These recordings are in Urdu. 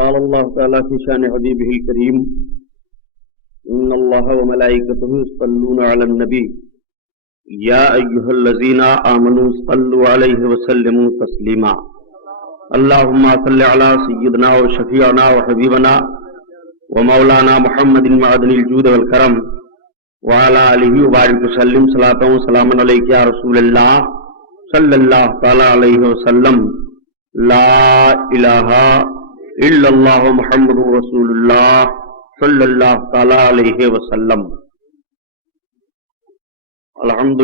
قال الله تعالى في شان حبيبه الكريم إن الله وملائكته يصلون على النبي يا أيها الذين آمنوا صلوا عليه وسلموا تسليما اللهم صل على سيدنا وشفيعنا وحبيبنا ومولانا محمد معدن الجود والكرم وعلى آله وبارك وسلم صلاة وسلام عليك يا رسول الله صلى الله تعالى عليه وسلم لا إله إلا الله محمد رسول الله صلى الله تعالى عليه وسلم. الحمد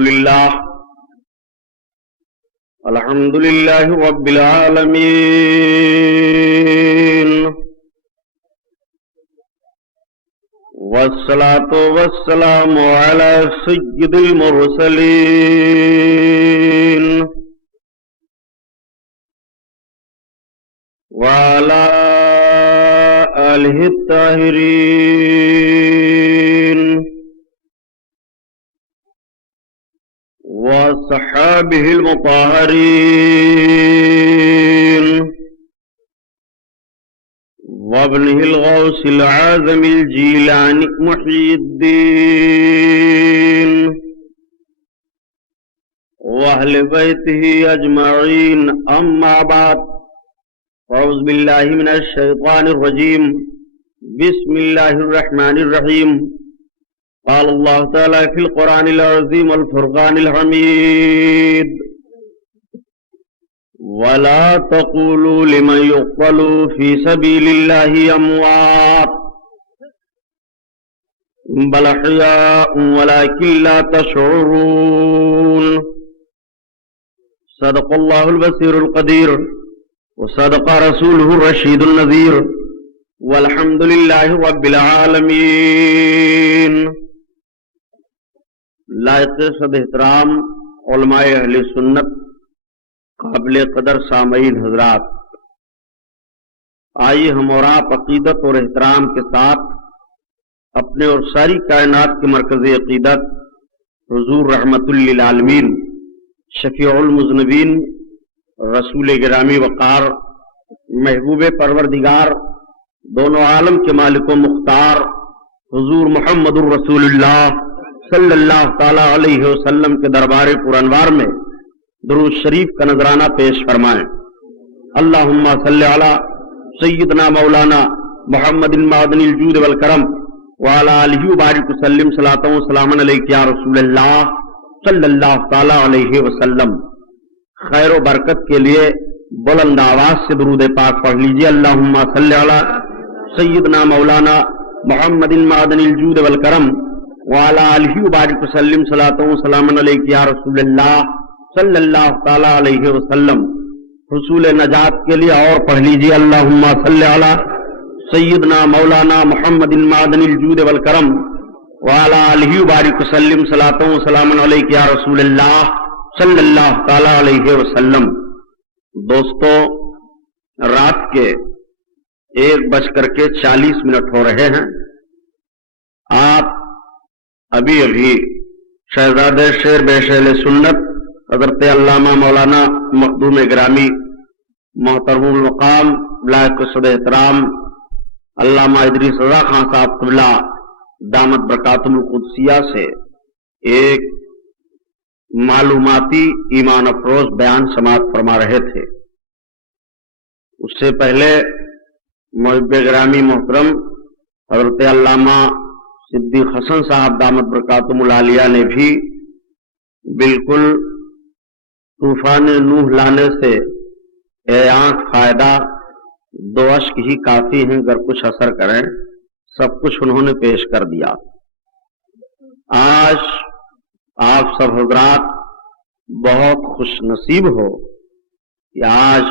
لله رب العالمين والصلاة والسلام على سيد المرسلين وعلى آله الطاهرين وصحابه المطهرين وابنه الغوث العازم الجيلاني محي الدين وأهل بيته أجمعين أما بعد أعوذ بالله من الشيطان الرجيم بسم الله الرحمن الرحيم قال الله تعالى في القرآن العظيم والفرقان الحميد ولا تقولوا لمن يقتل في سبيل الله أموات بل أحياء ولكن لا تشعرون. صدق الله البصير القدير وصدق رسوله الرشيد النذير والحمد لله رب العالمين. لائق صد احترام علماء اہل سنت، قابل قدر سامعین حضرات، آئیے ہم اور آپ عقیدت اور احترام کے ساتھ اپنے اور ساری کائنات کے مرکز عقیدت حضور رحمت للعالمین شفیع المذنبین رسول گرامی وقار محبوب پروردگار دونوں عالم کے مالک و مختار حضور محمد الرسول اللہ صلی اللہ تعالی علیہ وسلم کے دربار پرانوار میں درود شریف کا نذرانہ پیش فرمائیں. اللہم صلی علی سیدنا مولانا محمد معدن الجود والکرم وعلی آلہ وبارک وسلم صلاۃ و سلام علیک یا رسول اللہ صلی اللہ تعالی علیہ وسلم. خیر و برکت کے لیے بلند آواز سے درود پاک پڑھ لیجیے. اللہم صلی علی سیدنا مولانا محمد معدن الجود والکرم وعلی آلہ وبارک وسلم صلاۃ و سلام علیک یا رسول اللہ صلی اللہ تعالی علیہ وسلم. حصول نجات کے لیے اور پڑھ لیجیے. اللہم صلی علی سیدنا مولانا محمد معدن الجود والکرم وعلی آلہ وبارک وسلم صلاۃ و سلام علیک یا رسول اللہ صلی اللہ تعالی علیہ وسلم. دوستو، رات کے 1:40 ہو رہے ہیں. آپ ابھی شہزادہ شیر بیش اہل سنت حضرت علامہ مولانا مخدوم گرامی محترم المقام لائق صد احترام علامہ ادریس رضا خان صاحب قبلہ دامت برکاتہم القدسیہ سے ایک معلوماتی ایمان افروز بیان سماعت فرما رہے تھے. اس سے پہلے محب گرامی محترم حضرت علامہ صدیق حسن صاحب دامت برکاتہم العالیہ نے بھی بالکل طوفان نوح لانے سے اے آنکھ فائدہ 2 اشک ہی کافی ہیں اگر کچھ اثر کریں، سب کچھ انہوں نے پیش کر دیا. آج آپ سب حضرات بہت خوش نصیب ہو کہ آج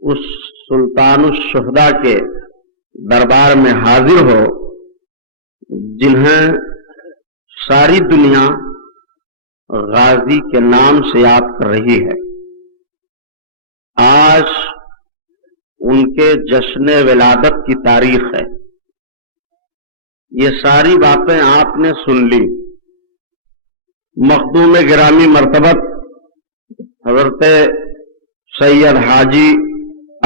اس سلطان الشہداء کے دربار میں حاضر ہو جنہیں ساری دنیا غازی کے نام سے یاد کر رہی ہے. آج ان کے جشن ولادت کی تاریخ ہے. یہ ساری باتیں آپ نے سن لی. مخدوم گرامی مرتبت حضرت سید حاجی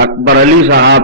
اکبر علی صاحب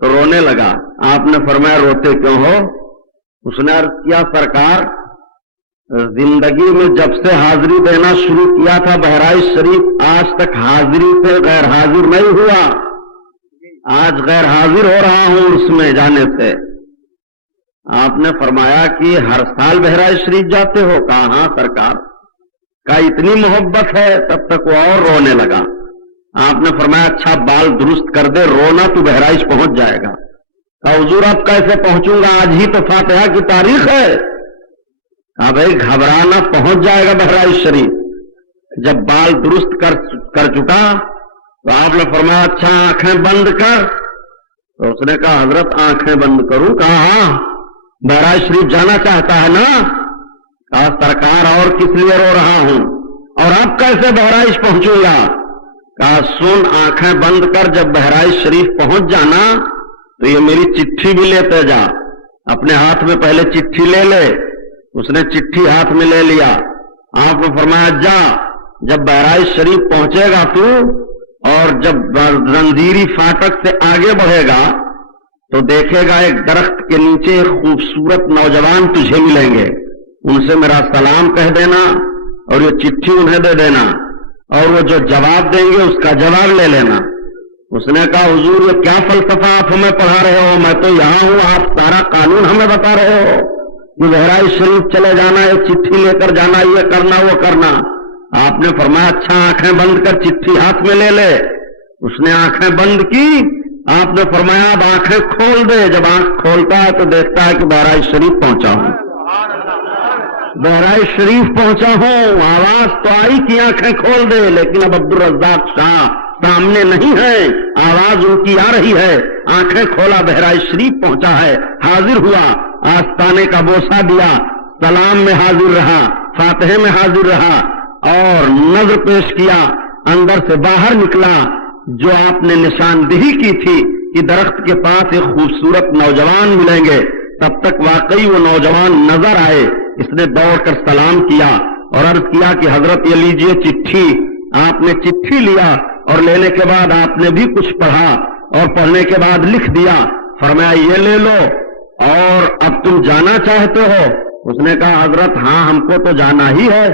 تو رونے لگا. آپ نے فرمایا روتے کیوں ہو؟ اس نے عرض کیا سرکار زندگی میں جب سے حاضری دینا شروع کیا تھا بہرائچ شریف آج تک حاضری سے غیر حاضر نہیں ہوا. آج غیر حاضر ہو رہا ہوں اس میں جانے سے. آپ نے فرمایا کہ ہر سال بہرائچ شریف جاتے ہو؟ کہا ہاں سرکار. کا اتنی محبت ہے؟ تب تک وہ اور رونے لگا. آپ نے فرمایا اچھا بال درست کر دے، رونا تو بہرائچ پہنچ جائے گا. کہا حضور اب کیسے پہنچوں گا؟ آج ہی تو فاتحہ کی تاریخ ہے. کہا بھائی گھبرانا، پہنچ جائے گا بہرائچ شریف. جب بال درست کر چکا تو آپ نے فرمایا اچھا آنکھیں بند کر. تو اس نے کہا حضرت آنکھیں بند کروں؟ کہا ہاں بہرائچ شریف جانا چاہتا ہے نا؟ کہا سرکار اور کس لیے رو رہا ہوں، اور اب کیسے بہرائچ پہنچوں گا؟ کہا سن آنکھیں بند کر، جب بہرائچ شریف پہنچ جانا تو یہ میری چٹھی بھی لیتے جا. اپنے ہاتھ میں پہلے چٹھی لے لے. اس نے چٹھی ہاتھ میں لے لیا. آپ نے فرمایا جا، جب بہرائچ شریف پہنچے گا تو اور جب زنجیری فاٹک سے آگے بڑھے گا تو دیکھے گا ایک درخت کے نیچے ایک خوبصورت نوجوان تجھے ملیں گے. ان سے میرا سلام کہہ دینا اور یہ چٹھی انہیں دے دینا، اور وہ جو جواب دیں گے اس کا جواب لے لینا. اس نے کہا حضور یہ کیا فلسفہ آپ ہمیں پڑھا رہے ہو؟ میں تو یہاں ہوں، آپ سارا قانون ہمیں بتا رہے ہو کہ بہرائچ شریف چلے جانا، یہ چٹھی لے کر جانا، یہ کرنا وہ کرنا. آپ نے فرمایا اچھا آنکھیں بند کر، چٹھی ہاتھ میں لے لے. اس نے آنکھیں بند کی. آپ نے فرمایا اب آنکھیں کھول دے. جب آنکھ کھولتا ہے تو دیکھتا ہے کہ بہرائچ شریف پہنچا ہوں. بہرائچ شریف پہنچا ہوں. آواز تو آئی کہ آنکھیں کھول دے، لیکن اب عبدالرزاق شاہ سامنے نہیں ہے. آواز ان کی آ رہی ہے. آنکھیں کھولا، بہرائچ شریف پہنچا ہے. حاضر ہوا، آستانے کا بوسہ دیا، سلام میں حاضر رہا، فاتحے میں حاضر رہا اور نظر پیش کیا. اندر سے باہر نکلا. جو آپ نے نشاندہی کی تھی کہ درخت کے پاس ایک خوبصورت نوجوان ملیں گے، تب تک واقعی وہ نوجوان نظر آئے. اس نے دوڑ کر سلام کیا اور عرض کیا کہ حضرت یہ لیجئے چٹھی. آپ نے چٹھی لیا اور لینے کے بعد آپ نے بھی کچھ پڑھا اور پڑھنے کے بعد لکھ دیا. فرمایا یہ لے لو اور اب تم جانا چاہتے ہو؟ اس نے کہا حضرت ہاں ہم کو تو جانا ہی ہے.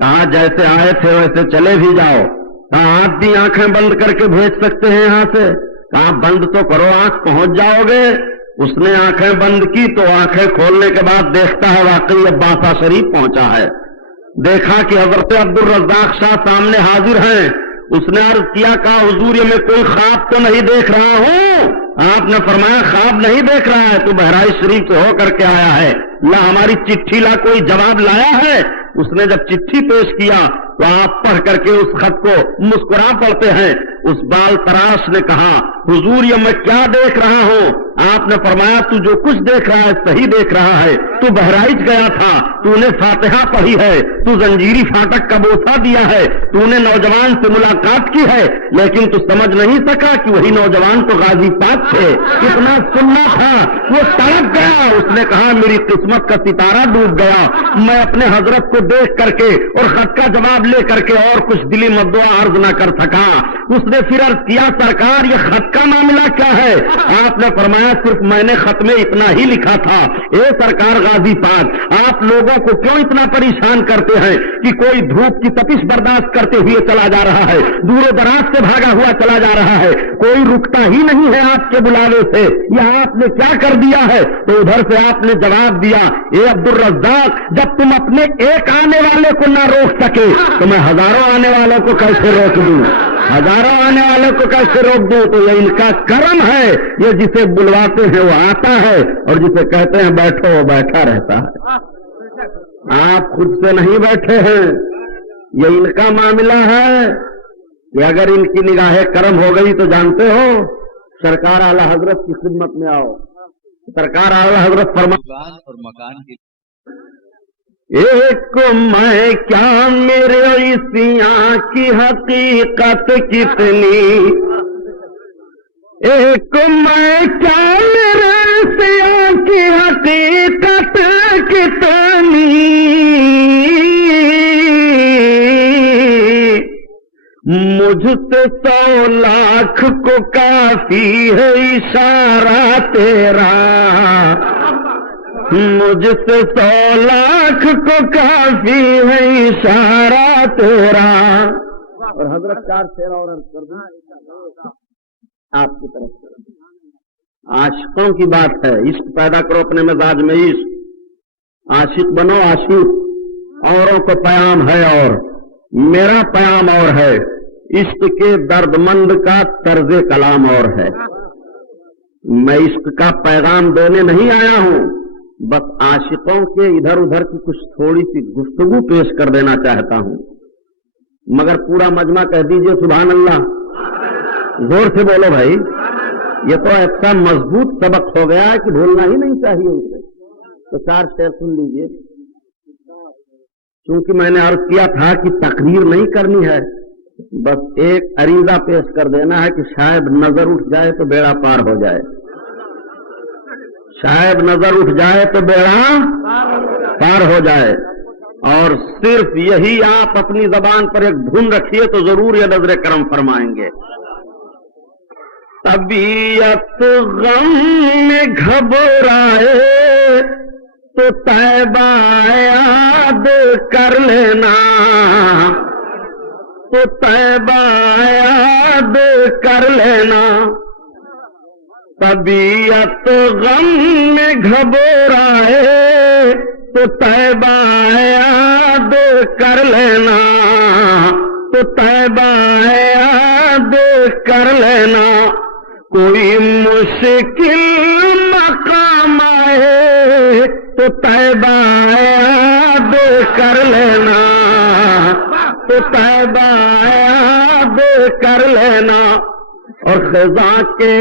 کہا جیسے آئے تھے ویسے چلے بھی جاؤ. کہا آپ بھی آنکھیں بند کر کے بھیج سکتے ہیں یہاں سے؟ کہا بند تو کرو، آنکھ پہنچ جاؤ گے. اس نے آنکھیں بند کی تو آنکھیں کھولنے کے بعد دیکھتا ہے واقعی اب باسا شریف پہنچا ہے. دیکھا کہ حضرت عبدالرزاق شاہ سامنے حاضر ہیں. اس نے عرض کیا کہا حضور یہ میں کوئی خواب تو نہیں دیکھ رہا ہوں؟ آپ نے فرمایا خواب نہیں دیکھ رہا ہے، تو بہرائچ شریف سے ہو کر کے آیا ہے. لا ہماری چٹھی لا، کوئی جواب لایا ہے؟ اس نے جب چٹھی پیش کیا تو آپ پڑھ کر کے اس خط کو مسکرا پڑتے ہیں. اس بال تراش نے کہا حضور یہ میں کیا دیکھ رہا ہوں؟ آپ نے فرمایا تو جو کچھ دیکھ رہا ہے صحیح دیکھ رہا ہے. تو بہرائچ گیا تھا، تو نے فاتحہ پڑھی ہے، تو زنجیری فاٹک کا بوسہ دیا ہے، تو نے نوجوان سے ملاقات کی ہے، لیکن تو سمجھ نہیں سکا کہ وہی نوجوان تو غازی پاک تھے. اتنا سننا تھا، وہ تڑپ گیا. اس نے کہا میری قسمت کا ستارہ ڈوب گیا. میں اپنے حضرت کو دیکھ کر کے اور خط کا جواب لے کر کے اور کچھ دلی مدعا عرض نہ کر سکا. اس نے پھر عرض کیا سرکار یہ خط کا معاملہ کیا ہے؟ آپ نے فرمایا صرف میں نے خط میں اتنا ہی لکھا تھا، اے سرکار غازی پاک آپ لوگوں کو کیوں اتنا پریشان کرتے ہیں کہ کوئی دھوپ کی تپش برداشت کرتے ہوئے چلا جا رہا ہے، دور و دراز سے بھاگا ہوا چلا جا رہا ہے، کوئی رکتا ہی نہیں ہے آپ کے بلاوے سے، یہ آپ نے کیا کر دیا ہے؟ تو ادھر سے آپ نے جواب دیا اے عبدالرزاق جب تم اپنے ایک آنے والے کو نہ روک سکے تو میں ہزاروں آنے والوں کو کیسے روک دوں؟ ہزاروں آنے والوں کو کیسے روک دوں؟ تو یہ ان کا کرم ہے. یہ جسے بلواتے ہیں وہ آتا ہے اور جسے کہتے ہیں بیٹھو وہ بیٹھا رہتا ہے. آپ خود سے نہیں بیٹھے ہیں، یہ ان کا معاملہ ہے کہ اگر ان کی نگاہ کرم ہو گئی تو جانتے ہو سرکار اعلی حضرت کی خدمت میں آؤ. سرکار اعلی حضرت فرمان اور مکان کی ایک میں کیا میرے عیسیاں کی حقیقت کتنی، ایک میں کیا میرے عیسیاں کی حقیقت کتنی، مجھ سے 100 لاکھ کو کافی ہے اشارہ تیرا، مجھ سے 100 لاکھ کو کافی ہے اشارہ تیرا. اور حضرت 4 شعر اور عرض کر دوں آپ کی طرف سے. عاشقوں کی بات ہے، عشق پیدا کرو اپنے مزاج میں، عشق، عاشق بنو عاشق. اوروں کو پیام ہے اور میرا پیام اور ہے، عشق کے درد مند کا طرز کلام اور ہے. میں عشق کا پیغام دینے نہیں آیا ہوں، بس عاشقوں کے ادھر ادھر کی کچھ تھوڑی سی گفتگو پیش کر دینا چاہتا ہوں. مگر پورا مجمع کہہ دیجئے سبحان اللہ، زور سے بولو بھائی. یہ تو ایسا مضبوط سبق ہو گیا کہ بھولنا ہی نہیں چاہیے اسے. تو 4 شعر سن لیجئے. چونکہ میں نے عرض کیا تھا کہ تقریر نہیں کرنی ہے، بس ایک عریضہ پیش کر دینا ہے کہ شاید نظر اٹھ جائے تو بیڑا پار ہو جائے، شاید نظر اٹھ جائے تو بیڑا پار ہو جائے. اور صرف یہی آپ اپنی زبان پر ایک دھن رکھیے تو ضرور یہ نظر کرم فرمائیں گے. طبیعت غم میں گھبرائے تو طیبہ یاد کر لینا، تو طیبہ یاد کر لینا. طبیعت غم میں گھبرائے تو طیبہ یاد کر لینا، تو طیبہ یاد کر لینا. کوئی مشکل مقام آئے تو طیبہ یاد کر لینا، تو طیبہ یاد کر لینا. اور خزاں کے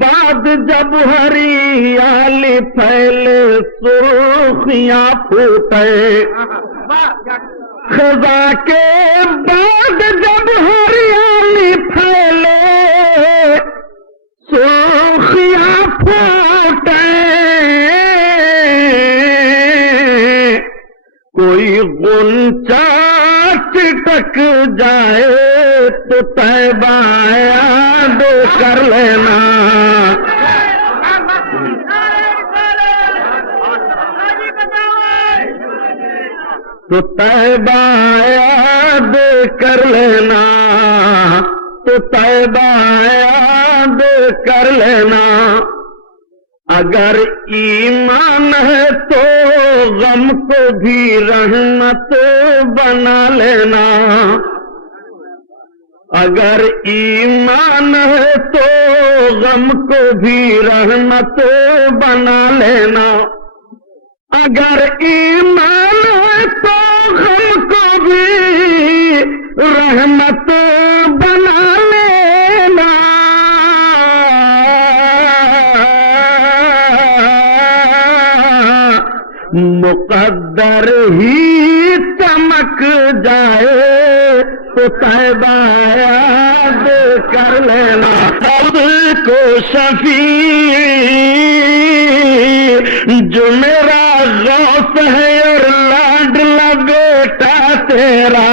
بعد جب ہریالی پھیلے سرخیاں پھوٹے، خزاں کے بعد جب ہریالی پھیلے سرخیاں پھوٹے، کوئی غنچہ چٹک جائے تو طیبہ یاد کر لینا. تو طیبہ یاد کر لینا، تو طیبہ یاد کر لینا. اگر ایمان ہے تو غم کو بھی رحمت بنا لینا، اگر ایمان ہے تو غم کو بھی رحمت بنا لینا. اگر ایمان ہے تو غم کو بھی رحمت بنا لینا. مقدر ہی چمک جائے تو طیبہ یاد کر لینا. اب کو شفیع جو میرا غوث ہے اور لاڈلا بیٹا تیرا،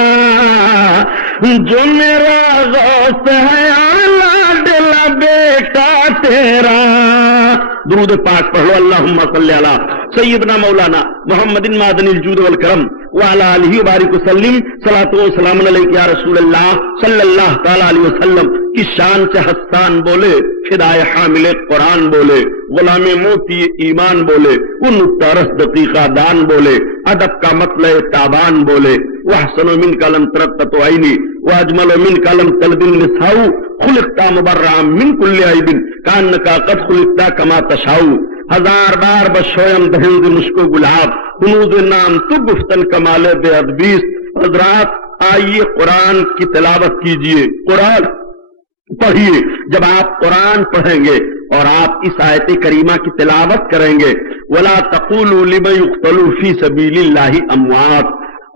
جو میرا غوث ہے اور لاڈلا بیٹا تیرا. درود پاک پڑھو. اللہم صلی علی سیدنا مولانا محمد معدن الجود والکرم وعلی آلہ وبارک وسلم. صلاۃ و سلام علیک یا رسول اللہ صلی اللہ تعالی علیہ وسلم کی شان سے حسان بولے، فدائے حامل قرآن بولے، غلام موتی ایمان بولے، وہ نقطہ رس دقیقہ دان بولے، ادب کا مطلع تابان بولے. واحسن منک لم ترتت عینی واجمل منک لم تلد النساء خلقت مبرعا من کل عیب کانک قد خلقت کما تشاء. 1000 بار بشویم دہند مشکو گلاب ہنوز نام تو گفتن کمال بے ادبیس. حضرات آئیے قرآن کی تلاوت کیجئے، قرآن پڑھیے. جب آپ قرآن پڑھیں گے اور آپ اس آیت کریمہ کی تلاوت کریں گے، وَلَا تَقُولُوا لِمَن يُقْتَلُ فِي سَبِيلِ اللَّهِ أَمْوَاتٌ،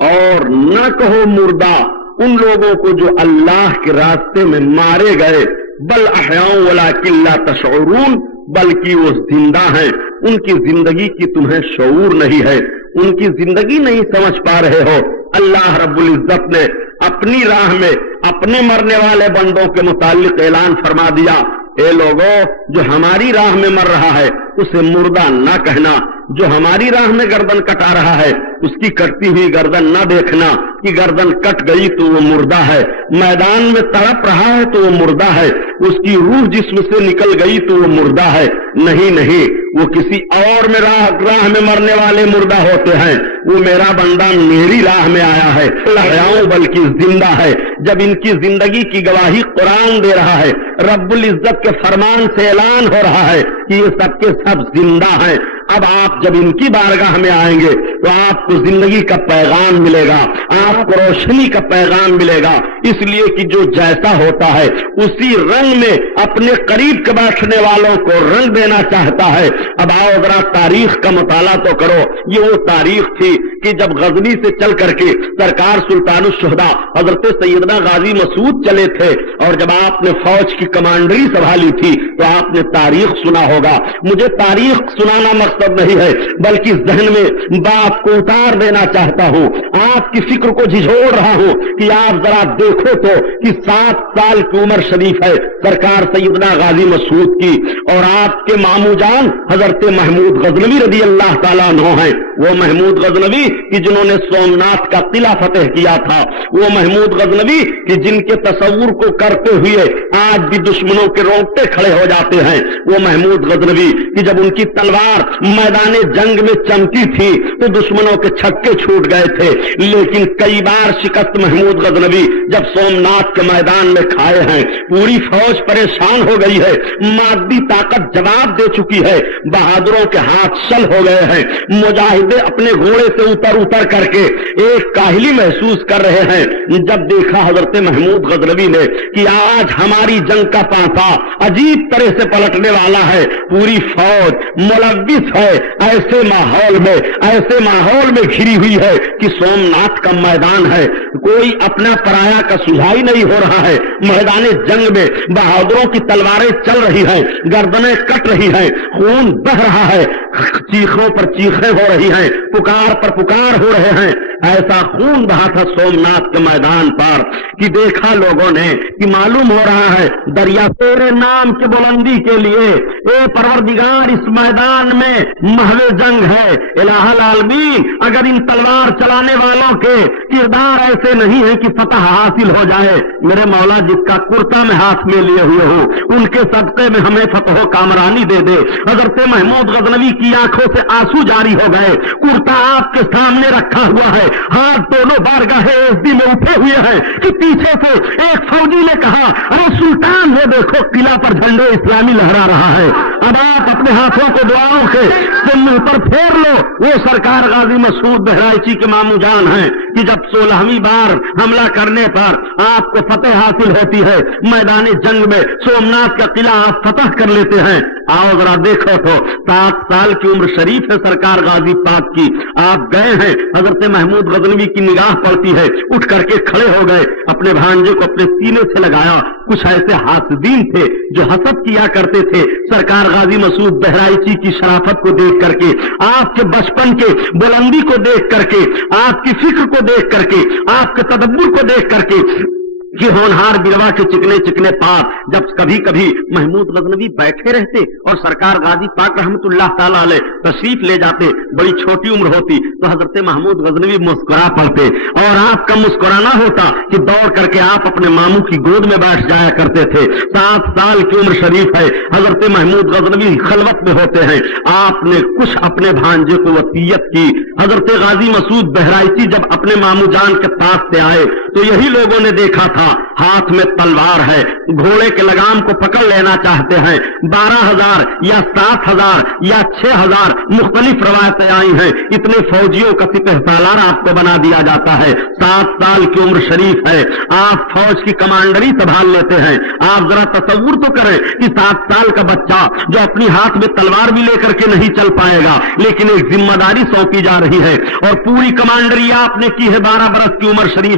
اور نہ کہو مردہ ان لوگوں کو جو اللہ کے راستے میں مارے گئے، بل احیاء ولکن لا تشعرون، بلکہ وہ زندہ ہیں، ان کی زندگی کی تمہیں شعور نہیں ہے، ان کی زندگی نہیں سمجھ پا رہے ہو. اللہ رب العزت نے اپنی راہ میں اپنے مرنے والے بندوں کے متعلق اعلان فرما دیا، اے لوگوں جو ہماری راہ میں مر رہا ہے اسے مردہ نہ کہنا، جو ہماری راہ میں گردن کٹا رہا ہے اس کی کٹتی ہوئی گردن نہ دیکھنا کہ گردن کٹ گئی تو وہ مردہ ہے، میدان میں تڑپ رہا ہے تو وہ مردہ ہے، اس کی روح جسم سے نکل گئی تو وہ مردہ ہے، نہیں وہ کسی اور میں راہ میں مرنے والے مردہ ہوتے ہیں، وہ میرا بندہ میری راہ میں آیا ہے حیاؤں بلکہ زندہ ہے۔ جب ان کی زندگی کی گواہی قرآن دے رہا ہے، رب العزت کے فرمان سے اعلان ہو رہا ہے کہ یہ سب کے سب زندہ ہیں، اب آپ جب ان کی بارگاہ میں آئیں گے تو آپ کو زندگی کا پیغام ملے گا، آپ کو روشنی کا پیغام ملے گا، اس لیے کہ جو جیسا ہوتا ہے اسی رنگ میں اپنے قریب کے بیٹھنے والوں کو رنگ دینا چاہتا ہے۔ اب آؤ ذرا تاریخ کا مطالعہ تو کرو، یہ وہ تاریخ تھی کہ جب غزنی سے چل کر کے سرکار سلطان الشہداء حضرت سیدنا غازی مسعود چلے تھے، اور جب آپ نے فوج کی کمانڈری سنبھالی تھی تو آپ نے تاریخ سنا ہوگا۔ مجھے تاریخ سنانا مقصد نہیں ہے بلکہ ذہن میں بات کو اتار دینا چاہتا ہوں، آپ کی فکر کو جھجھوڑ رہا ہوں کہ آپ ذرا دیکھو تو کہ 7 سال کی عمر شریف ہے سرکار سیدنا غازی مسعود کی، اور آپ کے مامو جان حضرت محمود غزنوی رضی اللہ تعالیٰ عنہ ہیں، وہ محمود غزنوی کہ جنہوں نے سومناتھ کا قلعہ فتح کیا تھا، وہ محمود غزنوی کہ جن کے تصور کو کرتے ہوئے آج بھی دشمنوں کے رونگٹے کھڑے ہو جاتے ہیں، وہ محمود غزنوی کہ جب ان کی تلوار میدان جنگ میں چمکی تھی تو دشمنوں کے چھکے چھوٹ گئے تھے، لیکن کئی بار شکست محمود غزنوی جب سومناتھ کے میدان میں کھائے ہیں، پوری فوج پریشان ہو گئی ہے، مادی طاقت جواب دے چکی ہے، بہادروں کے ہاتھ شل ہو گئے ہیں، مجاہدے اپنے گھوڑے سے اتر کر کے ایک کاہلی محسوس کر رہے ہیں، جب دیکھا حضرت محمود غزنوی نے کہ آج ہماری جنگ کا پانتا عجیب طرح سے پلٹنے والا ہے، پوری فوج ملوث ہے، ایسے ماحول میں گھری ہوئی ہے کہ سومناتھ کا میدان ہے، کوئی اپنا پرایا کا سجھائی نہیں ہو رہا ہے، میدان جنگ میں بہادروں کی تلواریں چل رہی ہیں، گردنیں کٹ رہی ہیں، خون بہ رہا ہے، چیخوں پر چیخیں ہو رہی ہیں، پکار پر پکار ہو رہے ہیں، ایسا خون بہا تھا سومناتھ کے میدان پر کہ دیکھا لوگوں نے کہ معلوم ہو رہا ہے دریا تیرے نام کی بلندی کے لیے اے پروردگار اس میدان میں محو جنگ ہے، الہ العالمین اگر ان تلوار چلانے والوں کے کردار ایسے نہیں ہیں کہ فتح حاصل ہو جائے، میرے مولا جس کا کرتا میں ہاتھ میں لیے ہوئے ہوں ان کے صدقے میں ہمیں فتح و کامرانی دے دے۔ حضرت محمود غزنوی کی آنکھوں سے آنسو جاری ہو گئے، کرتا آپ کے سامنے رکھا ہوا ہے، ہاتھ دونوں بارگاہ عزدی میں اٹھے ہوئے ہیں کہ پیچھے سے ایک فوجی نے کہا ارے سلطان وہ دیکھو قلعہ پر جھنڈے اسلامی لہرا رہا ہے، اب آپ اپنے ہاتھوں کو دعاؤں کے منہ پر پھیر لو۔ وہ سرکار غازی مسعود بہرائچی کے مامو جان ہیں کہ جب 16ویں بار حملہ کرنے پر آپ کو فتح حاصل ہوتی ہے، میدان جنگ میں سومناتھ کا قلعہ آپ فتح کر لیتے ہیں، آؤ ذرا دیکھو تو 7 سال کی عمر شریف ہے سرکار غازی پاک کی، آپ گئے ہیں، حضرت محمود غزنوی کی نگاہ پڑتی ہے، اٹھ کر کے کھڑے ہو گئے، اپنے بھانجے کو اپنے سینے سے لگایا۔ کچھ ایسے حاسدین تھے جو حسد کیا کرتے تھے سرکار غازی مسعود بہرائچی کی شرافت کو دیکھ کر کے، آپ کے بچپن کے بلندی کو دیکھ کر کے، آپ کی فکر کو دیکھ کر کے، آپ کے تدبر کو دیکھ کر کے کہ ہونہار بیوا کے چکنے چکنے پاپ جب کبھی کبھی محمود غزنوی بیٹھے رہتے اور سرکار غازی پاک رحمت اللہ تعالی علیہ تشریف لے جاتے، بڑی چھوٹی عمر ہوتی تو حضرت محمود غزنوی مسکرا پڑتے اور آپ کا مسکرانا ہوتا کہ دوڑ کر کے آپ اپنے ماموں کی گود میں بیٹھ جایا کرتے تھے۔ 7 سال کی عمر شریف ہے، حضرت محمود غزنوی خلوت میں ہوتے ہیں، آپ نے کچھ اپنے بھانجے کو وصیت کی۔ حضرت غازی مسعود بہرائچی جب اپنے مامو جان کے پاس سے آئے تو یہی لوگوں نے دیکھا تھا، ہاتھ میں تلوار ہے، گھوڑے کے لگام کو پکڑ لینا چاہتے ہیں، 12,000 یا 7,000 یا 6,000 مختلف روایتیں آئی ہیں، اتنے فوجیوں کا سپہ سالار آپ کو بنا دیا جاتا ہے۔ 7 سال کی عمر شریف ہے، آپ فوج کی کمانڈری سنبھال لیتے ہیں۔ آپ ذرا تصور تو کریں کہ 7 سال کا بچہ جو اپنی ہاتھ میں تلوار بھی لے کر کے نہیں چل پائے گا، لیکن ایک ذمہ داری سونپی جا رہی ہے اور پوری کمانڈری آپ نے کی ہے۔ 12 برس کی عمر شریف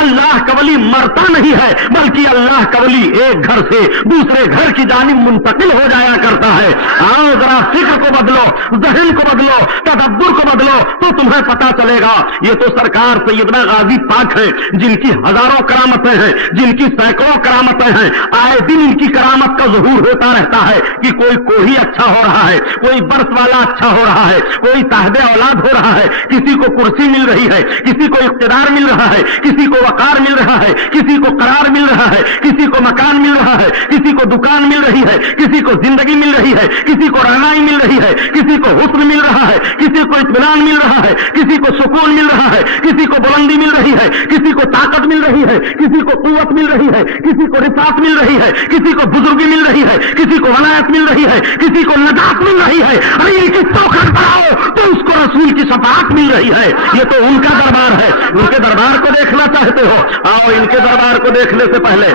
اللہ کا ولی مرتا نہیں ہے بلکہ اللہ کا ولی ایک گھر سے دوسرے گھر کی جانب منتقل ہو جایا کرتا ہے. آؤ ذرا فکر کو بدلو, ذہن کو بدلو, تدبر کو بدلو تو تمہیں پتا چلے گا. یہ تو سرکار سیدنا غازی پاک ہیں جن کی ہزاروں کرامتیں ہیں, جن کی سینکڑوں کرامتیں ہیں. آئے دن ان کی کرامت کا ظہور ہوتا رہتا ہے کہ کوئی اچھا ہو رہا ہے, کوئی برس والا اچھا ہو رہا ہے, کوئی صاحب اولاد ہو رہا ہے, کسی کو کرسی مل رہی ہے, کسی کو اقتدار مل رہا ہے, کسی کو وقار مل رہا ہے, کسی کو قرار مل رہا ہے, کسی کو مکان مل رہا ہے, کسی کو دکان مل رہی ہے, کسی کو زندگی مل رہی ہے, کسی کو رہنائی مل رہی ہے, کسی کو حسن مل رہا ہے, کسی کو اطمینان مل رہا ہے, کسی کو سکون مل رہا ہے, کسی کو بلندی مل رہی ہے, کسی کو طاقت مل رہی ہے, کسی کو قوت مل رہی ہے, کسی کو رفعت مل رہی ہے, کسی کو بزرگی مل رہی ہے, کسی کو ولایت مل رہی ہے, کسی کو نجات مل رہی ہے. ارے یہ کس کو کرتا ہو تو اس کو رسول کی شفاعت مل رہی ہے. یہ تو ان کا دربار ہے. ان کے دربار کو دیکھنا چاہتے ہو, اور ان کے دربار کو دیکھنے سے پہلے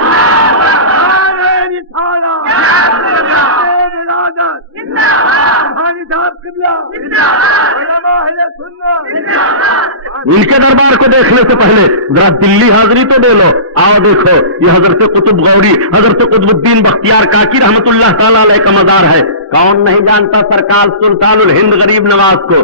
ذرا دلی حاضری تو دے لو. آؤ دیکھو, یہ حضرت قطب غوری, حضرت قطب الدین بختیار کاکی رحمت اللہ تعالی علیہ کا مزار ہے. کون نہیں جانتا سرکار سلطان الہند غریب نواز کو.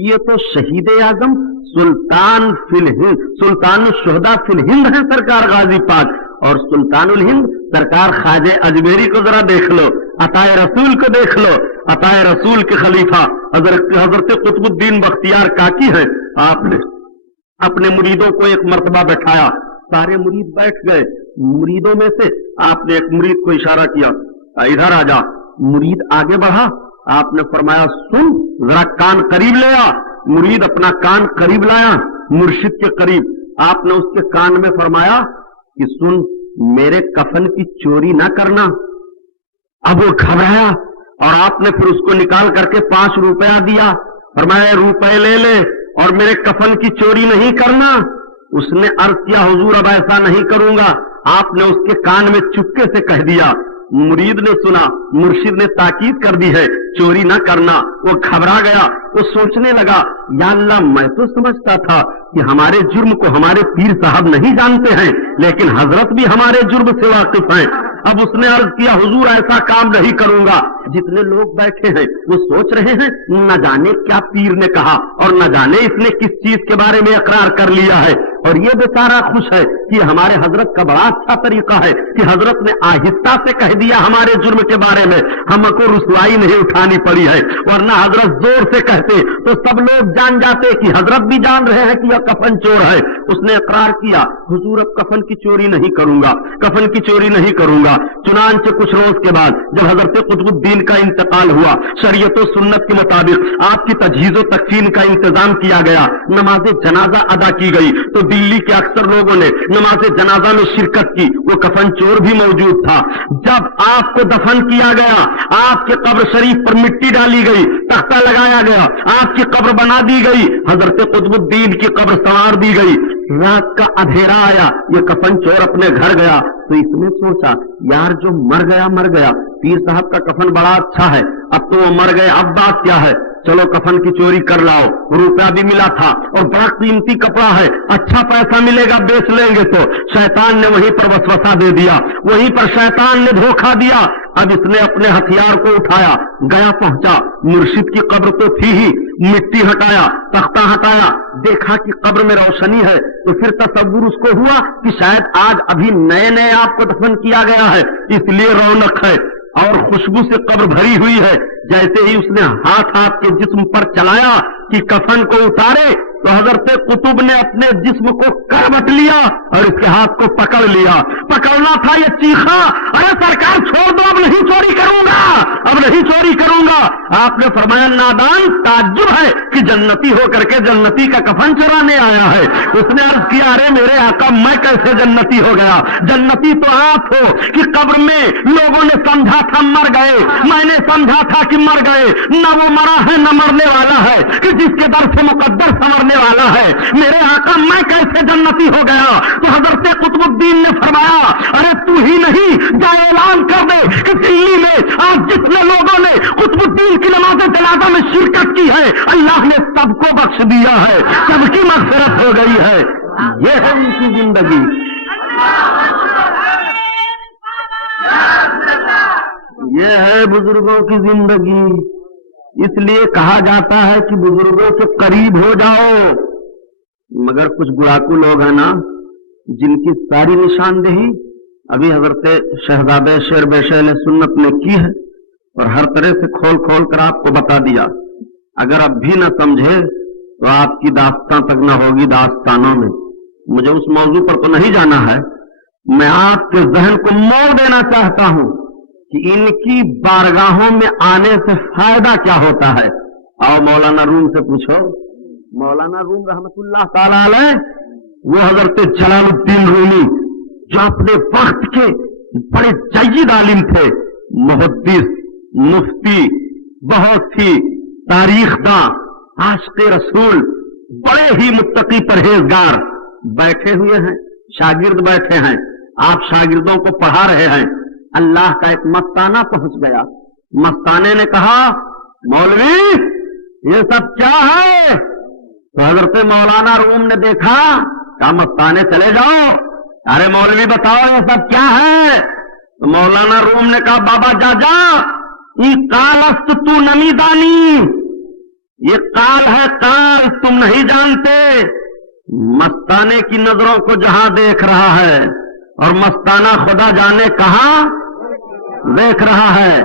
یہ تو شہید اعظم سلطان فی الہند, سلطان الشہداء فی الہند ہے سرکار غازی پاک. اور سلطان الہند سرکار خواجہ اجمیری کو ذرا دیکھ لو, عطائے رسول کو دیکھ لو. عطائے رسول کے خلیفہ حضرت قطب الدین بختیار کاکی ہیں. آپ نے اپنے مریدوں کو ایک مرتبہ بٹھایا, سارے مرید بیٹھ گئے. مریدوں میں سے آپ نے ایک مرید کو اشارہ کیا, ادھر آ جا. مرید آگے بڑھا, آپ نے فرمایا سن, ذرا کان قریب لے آ. مرید اپنا کان قریب لایا, مرشد کے قریب. آپ نے اس کے کان میں فرمایا کہ سن, میرے کفن کی چوری نہ کرنا. اب وہ گھبرایا اور آپ نے پھر اس کو نکال کر کے 5 روپیہ دیا. فرمایا روپے لے لے اور میرے کفن کی چوری نہیں کرنا. اس نے عرض کیا حضور اب ایسا نہیں کروں گا. آپ نے اس کے کان میں چپکے سے کہہ دیا. مرید نے سنا, مرشد نے تاکید کر دی ہے چوری نہ کرنا. وہ گھبرا گیا, وہ سوچنے لگا یا اللہ میں تو سمجھتا تھا کہ ہمارے جرم کو ہمارے پیر صاحب نہیں جانتے ہیں, لیکن حضرت بھی ہمارے جرم سے واقف ہیں. اب اس نے عرض کیا حضور ایسا کام نہیں کروں گا. جتنے لوگ بیٹھے ہیں وہ سوچ رہے ہیں نہ جانے کیا پیر نے کہا اور نہ جانے اس نے کس چیز کے بارے میں اقرار کر لیا ہے. اور یہ بیچارہ خوش ہے کہ ہمارے حضرت کا بڑا اچھا طریقہ ہے کہ حضرت نے آہستہ سے کہہ دیا ہمارے جرم کے بارے میں, ہم کو رسوائی نہیں اٹھانی پڑی ہے. ورنہ حضرت زور سے کہتے تو سب لوگ جان جاتے کہ حضرت بھی جان رہے ہیں کہ یہ کفن چور ہے. اس نے اقرار کیا حضور اب کفن کی چوری نہیں کروں گا, کفن کی چوری نہیں کروں گا. چنانچہ کچھ روز کے بعد جب حضرت قطب الدین کا انتقال ہوا, شریعت و سنت کے مطابق آپ کی تجہیز و تکفین کا انتظام کیا گیا, نماز جنازہ ادا کی گئی. تو دلی کے اکثر لوگوں نے نماز جنازہ میں شرکت کی. وہ کفن چور بھی موجود تھا. جب آپ کو دفن کیا گیا, آپ کے قبر شریف پر مٹی ڈالی گئی, تختہ لگایا گیا, آپ کی قبر بنا دی گئی, حضرت قطب الدین کی قبر سنوار دی گئی. رات کا اندھیرا آیا, یہ کفن چور اپنے گھر گیا تو اس نے سوچا یار جو مر گیا مر گیا, پیر صاحب کا کفن بڑا اچھا ہے, اب تو وہ مر گئے, اب بات کیا ہے, چلو کفن کی چوری کر لاؤ. روپیہ بھی ملا تھا اور بڑا قیمتی کپڑا ہے, اچھا پیسہ ملے گا, بیچ لیں گے. تو شیطان نے وہیں پر وسوسہ دے دیا, وہیں پر شیطان نے دھوکہ دیا. اب اس نے اپنے ہتھیار کو اٹھایا, گیا پہنچا, مرشد کی قبر تو تھی ہی, مٹی ہٹایا, تختہ ہٹایا, دیکھا کہ قبر میں روشنی ہے. تو پھر تصور اس کو ہوا کہ شاید آج ابھی نئے نئے آپ کو دفن کیا گیا ہے, اس لیے رونق ہے اور خوشبو سے قبر بھری ہوئی ہے. جیسے ہی اس نے ہاتھ کے جسم پر چلایا کہ کفن کو اتارے تو حضرت قطب نے اپنے جسم کو کربٹ لیا اور اس کے ہاتھ کو پکڑ لیا. پکڑنا تھا, یہ چیخا ارے سرکار چھوڑ دو, اب نہیں چوری کروں گا, اب نہیں چوری کروں گا. آپ نے فرمایا نادان, تعجب ہے کہ جنتی ہو کر کے جنتی کا کفن چرانے آیا ہے. اس نے عرض کیا ارے میرے آقا میں کیسے جنتی ہو گیا, جنتی تو آپ ہو کہ قبر میں لوگوں نے سمجھا تھا مر گئے, میں نے سمجھا تھا کہ مر گئے, نہ وہ مرا ہے نہ مرنے والا ہے, کہ جس کے در سے مقدر سنورنے والا ہے. میرے آقا میں کیسے جنتی ہو گیا. تو حضرت قطب الدین نے فرمایا ارے تو ہی نہیں, جا اعلان کر دے کہ دلی میں آج جتنے لوگوں نے قطب الدین کی نماز جنازہ میں شرکت کی ہے اللہ نے سب کو بخش دیا ہے, سب کی مغفرت ہو گئی ہے. یہ ہے ان کی زندگی. یہ ہے بزرگوں کی زندگی. اس لیے کہا جاتا ہے کہ بزرگوں کے قریب ہو جاؤ. مگر کچھ گڑاکو لوگ ہیں نا جن کی ساری نشاندہی ابھی حضرت شہزادہ شیر بیش علیہ سنت نے کی ہے اور ہر طرح سے کھول کھول کر آپ کو بتا دیا. اگر اب بھی نہ سمجھے تو آپ کی داستان تک نہ ہوگی داستانوں میں. مجھے اس موضوع پر تو نہیں جانا ہے. میں آپ کے ذہن کو موڑ دینا چاہتا ہوں کہ ان کی بارگاہوں میں آنے سے فائدہ کیا ہوتا ہے. آؤ مولانا روم سے پوچھو. مولانا روم رحمت اللہ تعالی علیہ وہ حضرت جلال الدین رومی جو اپنے وقت کے بڑے جید عالم تھے, محدث, مفتی, بہت ہی تاریخ داں, عاشق رسول, بڑے ہی متقی پرہیزگار, بیٹھے ہوئے ہیں, شاگرد بیٹھے ہیں, آپ شاگردوں کو پڑھا رہے ہیں. اللہ کا ایک مستانہ پہنچ گیا. مستانے نے کہا مولوی یہ سب کیا ہے؟ تو حضرت مولانا روم نے دیکھا, کہا مستانے چلے جاؤ. ارے مولوی بتاؤ یہ سب کیا ہے؟ تو مولانا روم نے کہا بابا جا جا, یہ کالست تو نمی دانی, یہ کال ہے کال, تم نہیں جانتے. مستانے کی نظروں کو جہاں دیکھ رہا ہے اور مستانہ خدا جانے کہاں دیکھ رہا ہے.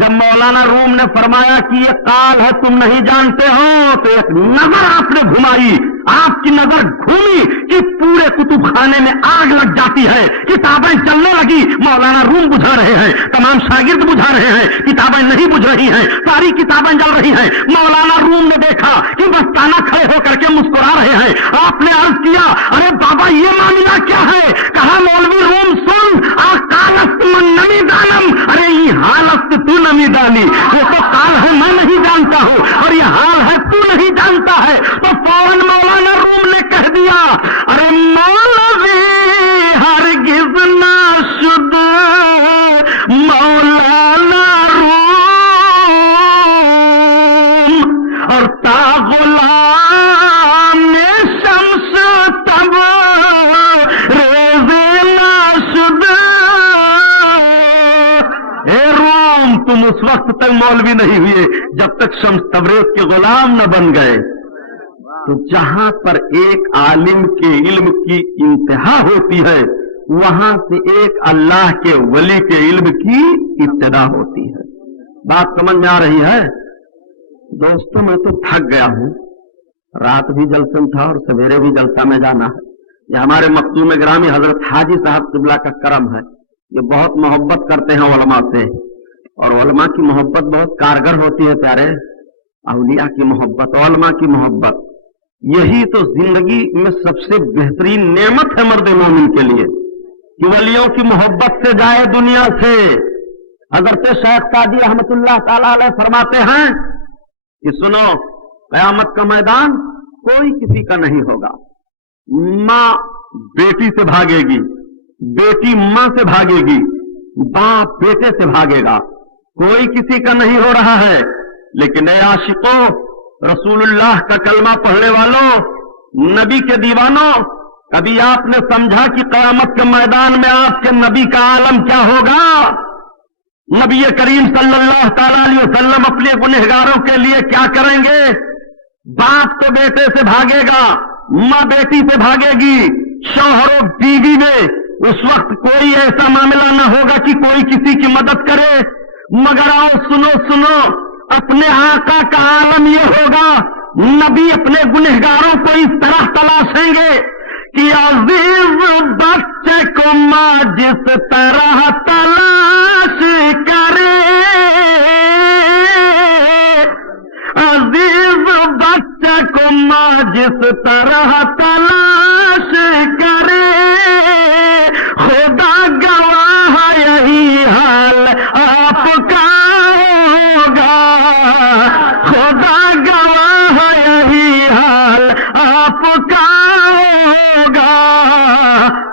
جب مولانا روم نے فرمایا کہ یہ کال ہے تم نہیں جانتے ہو, تو ایک نظر آپ نے گھمائی, آپ کی نظر گھومی کہ پورے کتب خانے میں آگ لگ جاتی ہے, کتابیں جلنے لگی. مولانا روم بجھا رہے ہیں, تمام شاگرد بجھا رہے ہیں, کتابیں نہیں بجھ رہی ہیں, ساری کتابیں جل رہی ہیں. مولانا روم نے دیکھا کہ مستانہ کھڑے ہو کر کے مسکرا رہے ہیں. آپ نے عرض کیا ارے بابا یہ معاملہ کیا ہے؟ کہا مولوی روم سن, کالست من نمی دانم, ارے یہ حالت تو نمی دانی, وہ تو کال ہے میں نہیں جانتا ہوں اور یہ حال ہے تو نہیں جانتا ہے. تو فوراً مولانا روم نے کہہ دیا ارے مولوی ہرگز نہ شد مولانا روم اور تا غلام شمس تب ریز نہ شد. اے روم تم اس وقت تک مولوی نہیں ہوئے جب تک شمس تبریز کے غلام نہ بن گئے. تو جہاں پر ایک عالم کے علم کی انتہا ہوتی ہے وہاں سے ایک اللہ کے ولی کے علم کی ابتدا ہوتی ہے. بات سمجھ میں آ رہی ہے دوستوں؟ میں تو تھک گیا ہوں, رات بھی جلسہ تھا اور سویرے بھی جلسہ میں جانا ہے. یہ ہمارے مخدوم گرامی حضرت حاجی صاحب قبلہ کا کرم ہے. یہ بہت محبت کرتے ہیں علماء سے, اور علماء کی محبت بہت کارگر ہوتی ہے پیارے. اولیاء کی محبت, علماء کی محبت, یہی تو زندگی میں سب سے بہترین نعمت ہے مرد مومن کے لیے کہ ولیوں کی محبت سے جائے دنیا سے. حضرت شیخ قادی رحمت اللہ تعالی علیہ فرماتے ہیں کہ سنو, قیامت کا میدان کوئی کسی کا نہیں ہوگا. ماں بیٹی سے بھاگے گی, بیٹی ماں سے بھاگے گی, باپ بیٹے سے بھاگے گا, کوئی کسی کا نہیں ہو رہا ہے. لیکن اے عاشقوں, رسول اللہ کا کلمہ پڑھنے والوں, نبی کے دیوانوں, کبھی آپ نے سمجھا کہ قیامت کے میدان میں آپ کے نبی کا عالم کیا ہوگا؟ نبی کریم صلی اللہ تعالی علیہ وسلم اپنے گنہگاروں کے لیے کیا کریں گے؟ باپ تو بیٹے سے بھاگے گا, ماں بیٹی سے بھاگے گی, شوہر و بیوی میں اس وقت کوئی ایسا معاملہ نہ ہوگا کہ کوئی کسی کی مدد کرے. مگر آؤ سنو سنو, اپنے آقا کا عالم یہ ہوگا, نبی اپنے گنہگاروں کو اس طرح تلاشیں گے کہ عزیز بچے کو ماں جس طرح تلاش کرے, عزیز بچے کو ماں جس طرح تلاش کرے, خدا گواہ یہی حال آپ کا ہوگا, خدا گواہ یہی حال آپ کا ہوگا.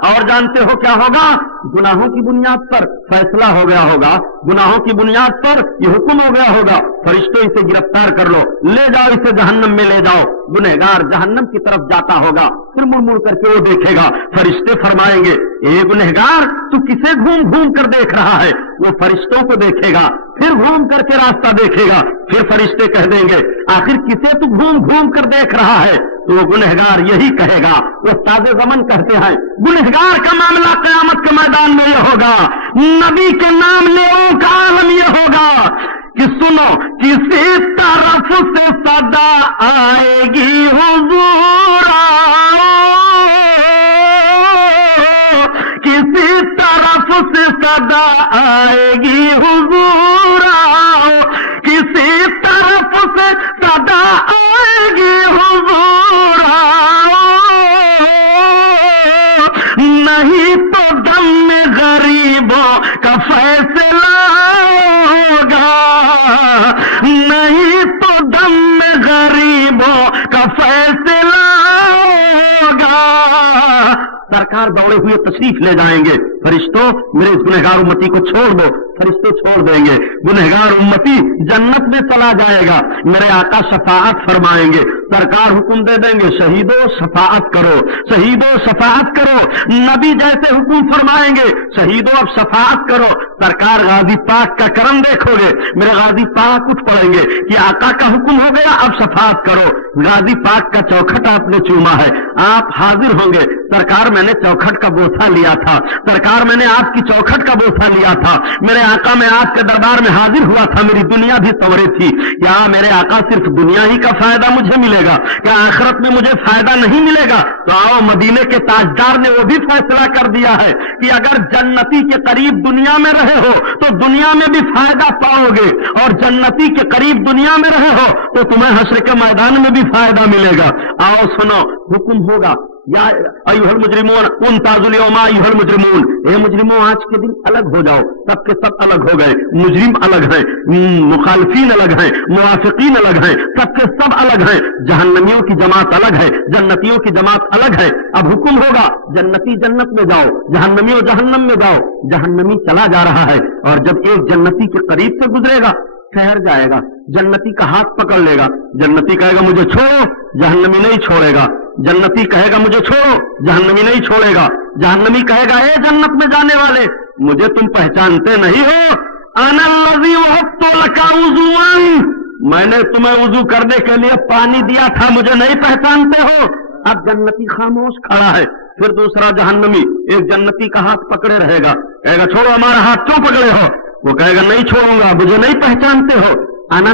اور جانتے ہو کیا ہوگا؟ گناہوں کی بنیاد پر فیصلہ ہو گیا ہوگا، گناہوں کی بنیاد پر یہ حکم ہو گیا ہوگا، فرشتوں اسے گرفتار کر لو، لے جاؤ اسے جہنم میں لے جاؤ۔ گنہگار جہنم کی طرف جاتا ہوگا، پھر مڑ مڑ کر کے وہ دیکھے گا، فرشتے فرمائیں گے اے گنہگار تو کسے گھوم گھوم کر دیکھ رہا ہے؟ وہ فرشتوں کو دیکھے گا، پھر گھوم کر کے راستہ دیکھے گا، پھر فرشتے کہہ دیں گے آخر کسے تو گھوم گھوم کر دیکھ رہا ہے؟ تو وہ گنہگار یہی کہے گا، وہ استاد زمن کہتے ہیں گنہگار کا معاملہ قیامت کے میدان میں یہ ہوگا، نبی کے نام لیوں کا عالم یہ ہوگا کہ سنو کسی طرف سے صدا آئے گی حضور کسی طرف سے صدا آئے گی حضور کسی طرف سے صدا آئے گی حضور نہیں تو دم میں غریبوں کا فیصلہ ہوگا نہیں تو دم میں غریبوں کا فیصلہ ہوگا۔ سرکار دوڑے ہوئے تشریف لے جائیں گے، فرشتوں میرے اس گنہگار امتی کو چھوڑ دو، فرشتے چھوڑ دیں گے، گنہگار امتی جنت میں چلا جائے گا، میرے آقا شفاعت فرمائیں گے، سرکار حکم دے دیں گے شہیدوں شفاعت کرو، شہیدوں شفاعت کرو، نبی جیسے حکم فرمائیں گے شہیدوں اب شفاعت کرو، سرکار غازی پاک کا کرم دیکھو گے، میرے غازی پاک اٹھ پڑیں گے کہ آقا کا حکم ہو گیا اب شفاعت کرو، غازی پاک کا چوکھٹ آپ نے چوما ہے، آپ حاضر ہوں گے، سرکار میں نے چوکھٹ کا بوسہ لیا تھا، سرکار میں نے آپ کی چوکھٹ کا بوسہ لیا تھا، میرے آقا میں آپ کے دربار میں حاضر ہوا تھا، میری دنیا بھی سنورے تھی، کیا میرے آقا صرف دنیا ہی کا فائدہ مجھے ملے گا؟ کیا آخرت میں مجھے فائدہ نہیں ملے گا؟ تو آؤ مدینے کے تاجدار نے وہ بھی فیصلہ کر دیا ہے کہ اگر جنتی کے قریب دنیا میں رہے ہو تو دنیا میں بھی فائدہ پاؤ گے، اور جنتی کے قریب دنیا میں رہے ہو تو تمہیں حشر کے میدان میں بھی فائدہ ملے گا۔ آؤ سنو حکم ہوگا یا ایھا المجرمون امتازوا اليوم ایھا المجرمون، اے مجرموں آج کے دن الگ ہو جاؤ، سب کے سب الگ ہو گئے، مجرم الگ ہیں، مخالفین الگ ہیں، موافقین الگ ہیں، سب کے سب الگ ہیں، جہنمیوں کی جماعت الگ ہے، جنتیوں کی جماعت الگ ہے۔ اب حکم ہوگا جنتی جنت میں جاؤ، جہنمیوں جہنم میں جاؤ، جہنمی چلا جا رہا ہے، اور جب ایک جنتی کے قریب سے گزرے گا ٹھہر جائے گا، جنتی کا ہاتھ پکڑ لے گا، جنتی کہے گا مجھے چھوڑو، جہنمی نہیں چھوڑے گا، جنتی کہے گا مجھے چھوڑو، جہنمی نہیں چھوڑے گا، جہنمی کہے گا اے جنت میں جانے والے مجھے تم پہچانتے نہیں ہو، انا الذی وهبت لک وضوءا، میں نے تمہیں وضو کرنے کے لیے پانی دیا تھا، مجھے نہیں پہچانتے ہو۔ اب جنتی خاموش کھڑا ہے، پھر دوسرا جہنمی ایک جنتی کا ہاتھ پکڑے رہے گا، کہے گا چھوڑو ہمارا ہاتھ کیوں پکڑے ہو؟ وہ کہے گا نہیں چھوڑوں گا، مجھے نہیں پہچانتے ہو۔ انا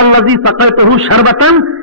الذی سقیتہ شربۃ،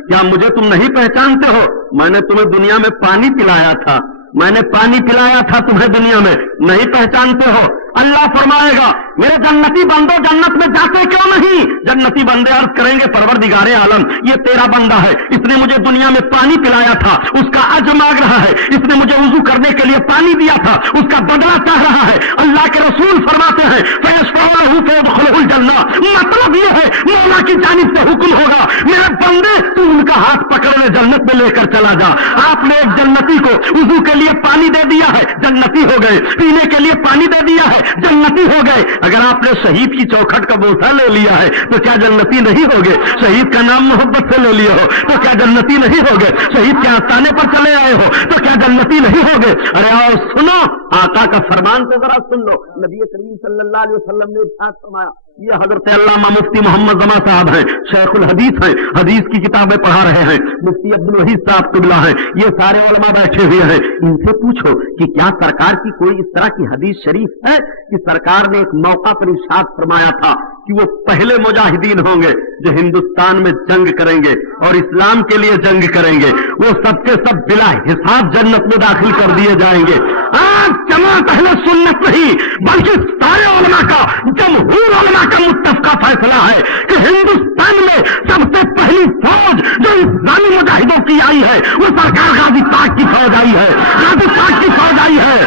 کیا مجھے تم نہیں پہچانتے ہو؟ میں نے تمہیں دنیا میں پانی پلایا تھا، میں نے پانی پلایا تھا تمہیں دنیا میں، نہیں پہچانتے ہو؟ اللہ فرمائے گا میرے جنتی بندو جنت میں جاتے کیوں نہیں؟ جنتی بندے عرض کریں گے پروردگار عالم یہ تیرا بندہ ہے، اس نے مجھے دنیا میں پانی پلایا تھا، اس کا اجر مانگ رہا ہے، اس نے مجھے وضو کرنے کے لیے پانی دیا تھا، اس کا بدلہ چاہ رہا ہے۔ اللہ کے رسول فرماتے ہیں فَيَشْفَعُ لَهُ فَيَدْخُلُهُ الْجَنَّةَ، مطلب یہ ہے مولا کی جانب سے حکم ہوگا میرے بندے تو ان کا ہاتھ پکڑنے جنت میں لے کر چلا جا۔ آپ نے ایک جنتی کو وضو کے لیے پانی دے دیا ہے، جنتی ہو گئے، پینے کے لیے پانی دے دیا ہے، جنتی ہو گئے۔ اگر آپ نے شہید کی چوکھٹ کا بوسہ لے لیا ہے تو کیا جنتی نہیں ہوگے؟ شہید کا نام محبت سے لے لیا ہو تو کیا جنتی نہیں ہوگے؟ شہید کے آستانے پر چلے آئے ہو تو کیا جنتی نہیں ہوگے؟ ارے آؤ سنو آقا کا فرمان تو ذرا سن لو۔ نبی کریم صلی اللہ علیہ وسلم نے ارشاد فرمایا، یہ حضرت علامہ مفتی محمد زمان صاحب ہیں، شیخ الحدیث ہیں، حدیث کی کتابیں پڑھا رہے ہیں، مفتی عبدالوحید صاحب قبلہ ہیں، یہ سارے علماء بیٹھے ہوئے ہیں، ان سے پوچھو کہ کیا سرکار کی کوئی اس طرح کی حدیث شریف ہے کہ سرکار نے ایک موقع پر ارشاد فرمایا تھا کہ وہ پہلے مجاہدین ہوں گے جو ہندوستان میں جنگ کریں گے اور اسلام کے لیے جنگ کریں گے، وہ سب کے سب بلا حساب جنت میں داخل کر دیے جائیں گے۔ آج جماعت اہل سنت نہیں بلکہ سارے علماء کا، جمہور علماء کا متفقہ فیصلہ ہے کہ ہندوستان میں سب سے پہلی فوج جو اسلامی مجاہدوں کی آئی ہے وہ سرکار غازی پاک کی فوج آئی ہے، غازی پاک کی فوج آئی ہے۔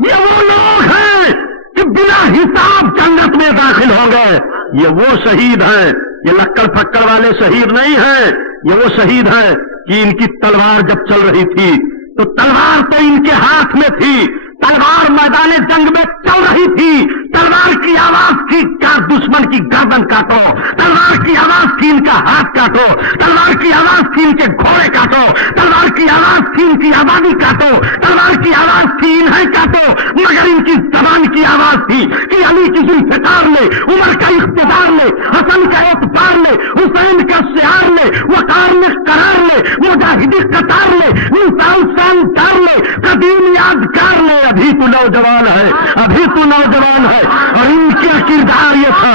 یہ وہ لوگ ہیں کہ بلا حساب جنت میں داخل ہوں گے، یہ وہ شہید ہیں، یہ لکڑ پھکڑ والے شہید نہیں ہیں، یہ وہ شہید ہیں کہ ان کی تلوار جب چل رہی تھی تو تلوار تو ان کے ہاتھ میں تھی، تلوار میدان جنگ میں چل رہی تھی، تلوار کی آواز تھی کیا دشمن کی گردن کاٹو، تلوار کی آواز تھی ان کا ہاتھ کاٹو، تلوار کی آواز تھی ان کے گھوڑے کاٹو، تلوار کی آواز تھی ان کی آبادی کاٹو، تلوار کی آواز تھی انہیں کاٹو، مگر ان کی زبان کی آواز تھی کہ علی کی ذوالفقار لے، عمر کا اقتدار لے، حسن کا اعتبار لے، حسین کا شعار لے، وقار میں قرار لے، مجاہدی قطار لے، مثال شاندار لے، قدیم یادگار لے، ابھی تو نوجوان ہے، ابھی تو نوجوان ہے۔ اور ان کا کردار یہ تھا،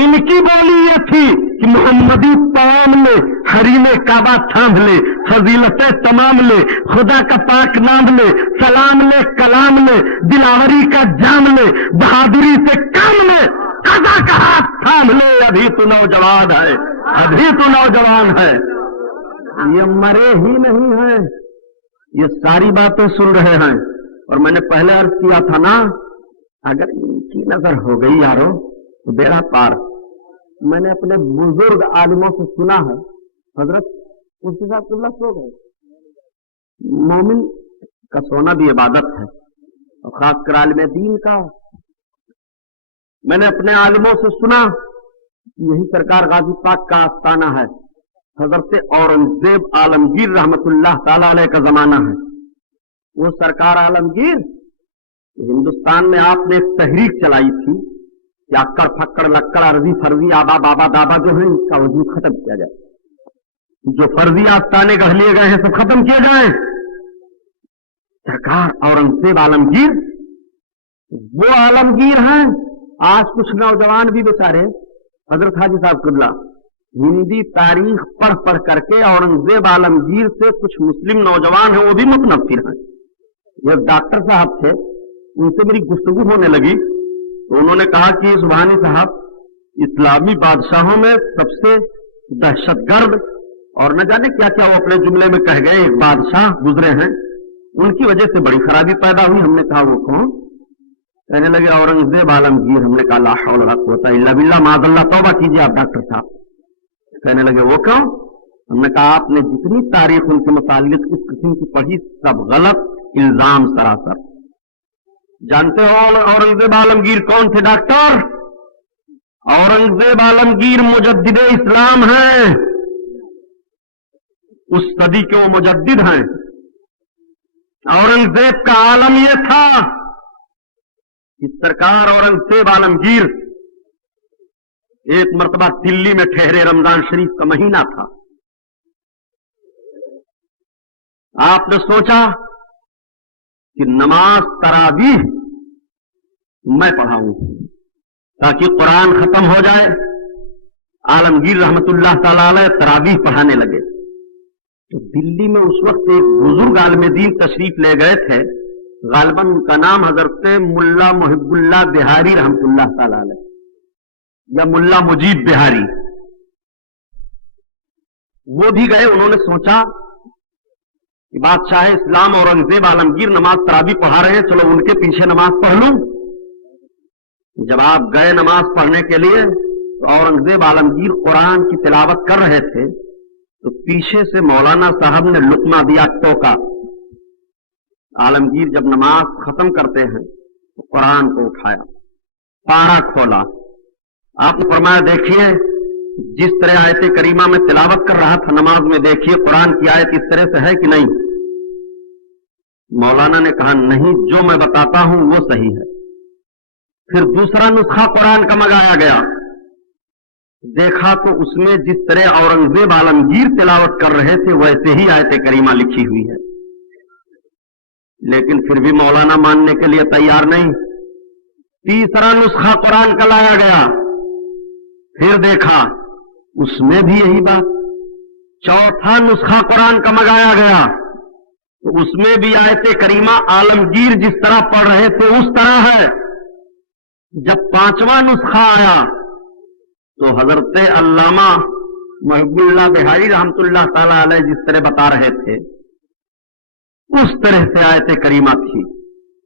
ان کی بولی یہ تھی کہ محمدی پیام لے، حریم کعبہ تھام لے، فضیلتیں تمام لے، خدا کا پاک نام لے، سلام لے، کلام لے، دلاوری کا جام لے، بہادری سے کام لے، قضا کا ہاتھ تھام لے، ابھی تو نوجوان ہے، ابھی تو نوجوان ہے۔ یہ مرے ہی نہیں ہیں، یہ ساری باتیں سن رہے ہیں۔ اور میں نے پہلے عرض کیا تھا نا، اگر ان کی نظر ہو گئی یارو تو بیڑا پار۔ میں نے اپنے بزرگ عالموں سے سنا ہے، حضرت اس کے ساتھ اللہ سو گئے۔ مومن کا سونا بھی عبادت ہے، اور خاص کر عالم دین کا۔ میں نے اپنے عالموں سے سنا، یہی سرکار غازی پاک کا آستانہ ہے، حضرت اورنگزیب عالمگیر رحمت اللہ تعالی علیہ کا زمانہ ہے۔ وہ سرکار عالمگیر، ہندوستان میں آپ نے ایک تحریک چلائی تھی کہ اکڑ پھکڑ لکڑ عرضی فرضی آبا بابا دابا جو ہے اس کا وجود ختم کیا جائے، جو فرضی آستانے گڑھ لیے گئے ہیں سب ختم کیے جائیں۔ سرکار اورنگزیب عالمگیر وہ عالمگیر ہیں، آج کچھ نوجوان بھی بیچارے حضرت حاجی صاحب قبلہ ہندی تاریخ پڑھ پڑھ کر کے اورنگزیب عالمگیر سے کچھ مسلم نوجوان ہیں وہ بھی متنفر ہیں۔ یہ ڈاکٹر صاحب تھے، ان سے میری گفتگو ہونے لگی تو انہوں نے کہا کہ سبحانی صاحب اسلامی بادشاہوں میں سب سے دہشت گرد اور نہ جانے کیا کیا وہ اپنے جملے میں کہہ گئے ایک بادشاہ گزرے ہیں، ان کی وجہ سے بڑی خرابی پیدا ہوئی۔ ہم نے کہا وہ کون؟ کہنے لگے اورنگزیب عالمگیر۔ ہم نے کہا لا حول ولا قوت الا باللہ، معاذ اللہ، توبہ کیجیے آپ ڈاکٹر صاحب۔ کہنے لگے وہ کون؟ ہم نے کہا آپ نے جتنی تاریخ ان کے متعلق اس قسم کی پڑھی سب غلط، الزام سراسر۔ جانتے ہو اورنگزیب عالمگیر کون تھے ڈاکٹر؟ اورنگزیب عالمگیر مجدد اسلام ہیں، اس صدی کے وہ مجدد ہیں۔ اورنگزیب کا عالم یہ تھا کہ سرکار اورنگزیب عالمگیر ایک مرتبہ دلی میں ٹھہرے، رمضان شریف کا مہینہ تھا۔ آپ نے سوچا کہ نماز تراویح میں پڑھاؤں تاکہ قرآن ختم ہو جائے۔ عالمگیر رحمت اللہ تعالی علیہ تراویح پڑھانے لگے تو دلی میں اس وقت ایک بزرگ عالم دین تشریف لے گئے تھے، غالباً ان کا نام حضرت ملا محب اللہ بہاری رحمت اللہ تعالی علیہ یا ملا مجیب بہاری۔ وہ بھی گئے، انہوں نے سوچا کہ بادشاہ اسلام اورنگزیب عالمگیر نماز تراویح پڑھا رہے ہیں، چلو ان کے پیچھے نماز پڑھ لوں۔ جب آپ گئے نماز پڑھنے کے لیے تو اورنگزیب عالمگیر قرآن کی تلاوت کر رہے تھے تو پیچھے سے مولانا صاحب نے لقمہ دیا، ٹوکا۔ عالمگیر جب نماز ختم کرتے ہیں تو قرآن کو اٹھایا، پارا کھولا، آپ نے فرمایا دیکھیے جس طرح آیت کریمہ میں تلاوت کر رہا تھا نماز میں، دیکھیے قرآن کی آیت اس طرح سے ہے کہ نہیں؟ مولانا نے کہا نہیں، جو میں بتاتا ہوں وہ صحیح ہے۔ پھر دوسرا نسخہ قرآن کا منگایا گیا، دیکھا تو اس میں جس طرح اورنگزیب عالمگیر تلاوت کر رہے تھے ویسے ہی آیت کریمہ لکھی ہوئی ہے، لیکن پھر بھی مولانا ماننے کے لیے تیار نہیں۔ تیسرا نسخہ قرآن کا لایا گیا، پھر دیکھا اس میں بھی یہی بات۔ چوتھا نسخہ قرآن کا منگایا گیا تو اس میں بھی آیت کریمہ عالمگیر جس طرح پڑھ رہے تھے اس طرح ہے۔ جب پانچواں نسخہ آیا تو حضرت علامہ محب اللہ بہاری رحمت اللہ تعالی علیہ جس طرح بتا رہے تھے اس طرح سے آیت کریمہ تھی۔